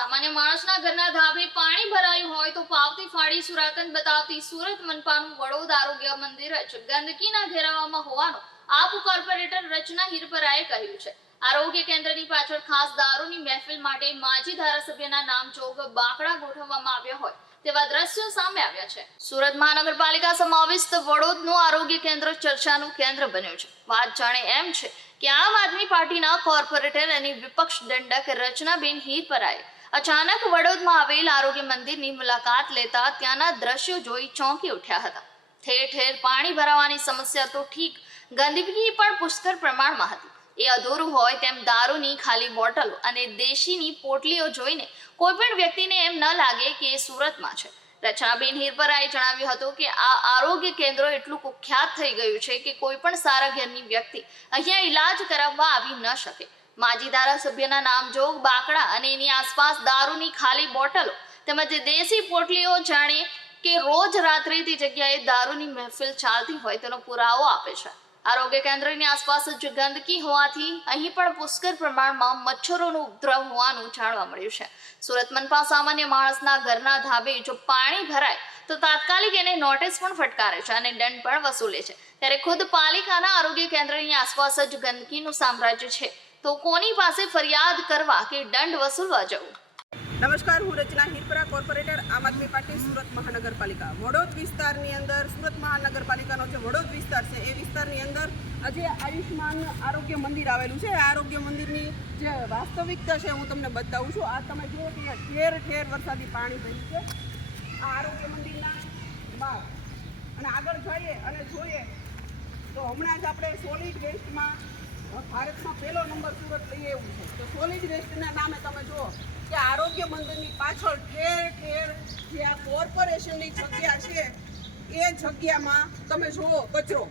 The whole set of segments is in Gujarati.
સામાન્ય માણસના ઘરના ધાબે પાણી ભરાયું હોય તો પાવતી ફાડી સુરાતન બતાવતી સુરત મનપાનું વડોદ આરોગ્ય મંદિર જ ગંદકીના ઘેરાવામાં હોવાનું આપ કોર્પોરેટર રચના હિરપરાએ કહ્યું છે। આરોગ્ય કેન્દ્રની પાછળ ખાસ દારૂની મહેફિલ માટે માજી ધારાસભ્યના નામજોગ બાંકડા ગોઠવવામાં આવ્યા હોય તેવા દ્રશ્યો સામે આવ્યા છે। સુરત મહાનગરપાલિકા સમાવિષ્ટ વડોદનું આરોગ્ય કેન્દ્ર ચર્ચાનું કેન્દ્ર બન્યું છે। વાત જાણે એમ છે કે આમ આદમી પાર્ટીના કોર્પોરેટર અને વિપક્ષ દંડક રચનાબેન હિરપરાએ અચાનક વડોદમાં આવેલ આરોગ્ય મંદિરની મુલાકાત લેતા ત્યાંના દ્રશ્યો જોઈ ચોંકી ઉઠ્યા હતા। ઠેર ઠેર પાણી ભરાવાની સમસ્યા તો ઠીક, ગંદકી પણ પુષ્કળ પ્રમાણમાં હતી। એ અધૂરું હોય તેમ દારૂની ખાલી બોટલો અને દેશીની પોટલીઓ જોઈને કોઈ પણ વ્યક્તિને એમ ન લાગે કે એ સુરતમાં છે। રચનાબેન હિરપરાએ જણાવ્યું હતું કે આ આરોગ્ય કેન્દ્ર એટલું કુખ્યાત થઈ ગયું છે કે કોઈ પણ સારા ઘરની વ્યક્તિ અહીંયા ઈલાજ કરાવવા આવી ન શકે। માજી ધારાસભ્યના નામજોગ બાંકડા અને એની આસપાસ દારૂની ખાલી બોટલો તેમજ દેશી પોટલીઓ જાણે કે રોજ રાત્રે તે જગ્યાએ દારૂની મહેફિલ ચાલતી હોય તેનો પુરાવો આપે છે। આરોગ્ય કેન્દ્રની આસપાસ જ ગંદકી હોવાથી અહીં પણ પુષ્કળ પ્રમાણમાં મચ્છરોનો ઉપદ્રવ હોવાનું જાણવા મળ્યું છે। સુરત મનપા સામાન્ય માણસના ઘરના ધાબે જો પાણી ભરાય તો તાત્કાલિક એને નોટિસ પણ ફટકારે છે અને દંડ પણ વસૂલે છે, ત્યારે ખુદ પાલિકાના આરોગ્ય કેન્દ્રની આસપાસ જ ગંદકીનું સામ્રાજ્ય છે તો કોની પાસે ફરિયાદ કરવા કે દંડ વસૂલવા જવું। નમસ્કાર, હું રચના હિરપરા, કોર્પોરેટર આમ આદમી પાર્ટી સુરત મહાનગરપાલિકા। વડોદ વિસ્તારની અંદર સુરત મહાનગરપાલિકાનો જે વડોદ વિસ્તાર છે એ વિસ્તારની અંદર આજે આયુષ્માન આરોગ્ય મંદિર આવેલું છે। આરોગ્ય મંદિરની જે વાસ્તવિકતા છે હું તમને બતાવું છું। આ તમે જુઓ કે ઠેર ઠેર વરસાદી પાણી ભર્યું છે આ આરોગ્ય મંદિરના બહાર, અને આગળ જઈએ અને જોઈએ તો હમણાં જ આપણે સોલિડ વેસ્ટમાં ભારતમાં પહેલો નંબર સુરત લઈએ એવું છે। તો સોલિડ વેસ્ટના નામે તમે જુઓ કે આરોગ્ય મંદિરની પાછળ ઠેર ઠેર જે આ કોર્પોરેશનની જગ્યા છે એ જગ્યામાં તમે જુઓ કચરો।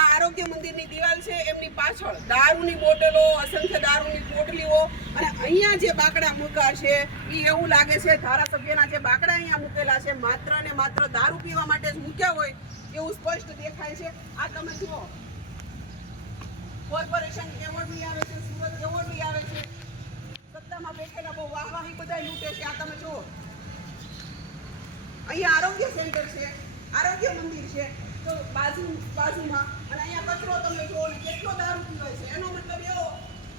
આ આરોગ્ય મંદિરની દિવાલ છે એમની પાછળ દારૂની બોટલો, અસંખ્ય દારૂની પોટલીઓ, અને અહીંયા જે બાંકડા મૂક્યા છે એ એવું લાગે છે ધારાસભ્યના જે બાંકડા અહીંયા મૂકેલા છે માત્ર ને માત્ર દારૂ પીવા માટે જ મૂક્યા હોય એવું સ્પષ્ટ દેખાય છે। આ તમે જુઓ કોર્પોરેશન એવોર્ડ લઈ આવે છે, સુરત એવોર્ડ લઈ આવે છે, સત્તામાં બેઠેલા બહુ વાહવાહી બધા લૂંટે છે। આ તમે જુઓ અહીંયા આરોગ્ય સેન્ટર છે, આરોગ્ય મંદિર છે તો બાજુમાં, અને અહીંયા કચરો તમે જુઓ ને કેટલો દારૂ પીવાય છે। એનો મતલબ એવો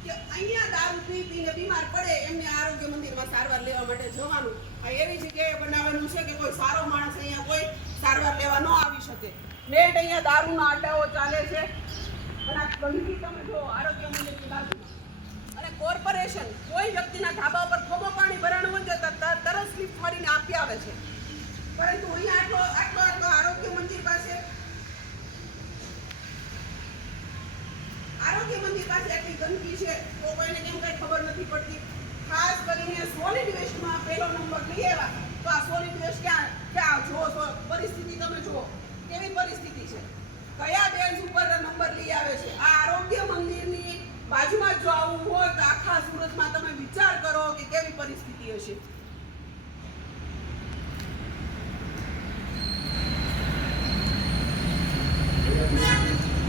કે અહીંયા દારૂ પીને બીમાર પડે એમને આરોગ્ય મંદિરમાં સારવાર લેવા માટે જવાનું। આ એવી જગ્યાએ બનાવેલું છે કે કોઈ સારો માણસ અહીંયા કોઈ સારવાર લેવા ન આવી શકે। નેટ અહીંયા દારૂના અડ્ડાઓ ચાલે છે, અને આ ગંદકી તમે જુઓ આરોગ્ય મંદિરની બાજુમાં। અને કોર્પોરેશન કોઈ વ્યક્તિના ધાબા ઉપર ખોબો પાણી ભરાણું હોય તો તરત સ્લીપ ફાડીને આપી આવે છે, પરંતુ અહીંયા આટલો આરોગ્ય મંદિર પાસે આટલી ગંદકી છે તો કોઈને કેમ કઈ ખબર નથી પડતી। ખાસ કરીને સોલિડ વેસ્ટમાં પહેલો નંબર લઈ આવ્યા તો આ સોલિડ વેસ્ટ ક્યાં જો પરિસ્થિતિ તમે જુઓ કેવી પરિસ્થિતિ છે, કયા બેન્ચ ઉપર નંબર લઈ આવે છે। આ આરોગ્ય મંદિરની બાજુમાં જો આવું હોય તો આખા સુરતમાં તમે વિચાર કરો કે કેવી પરિસ્થિતિ હશે।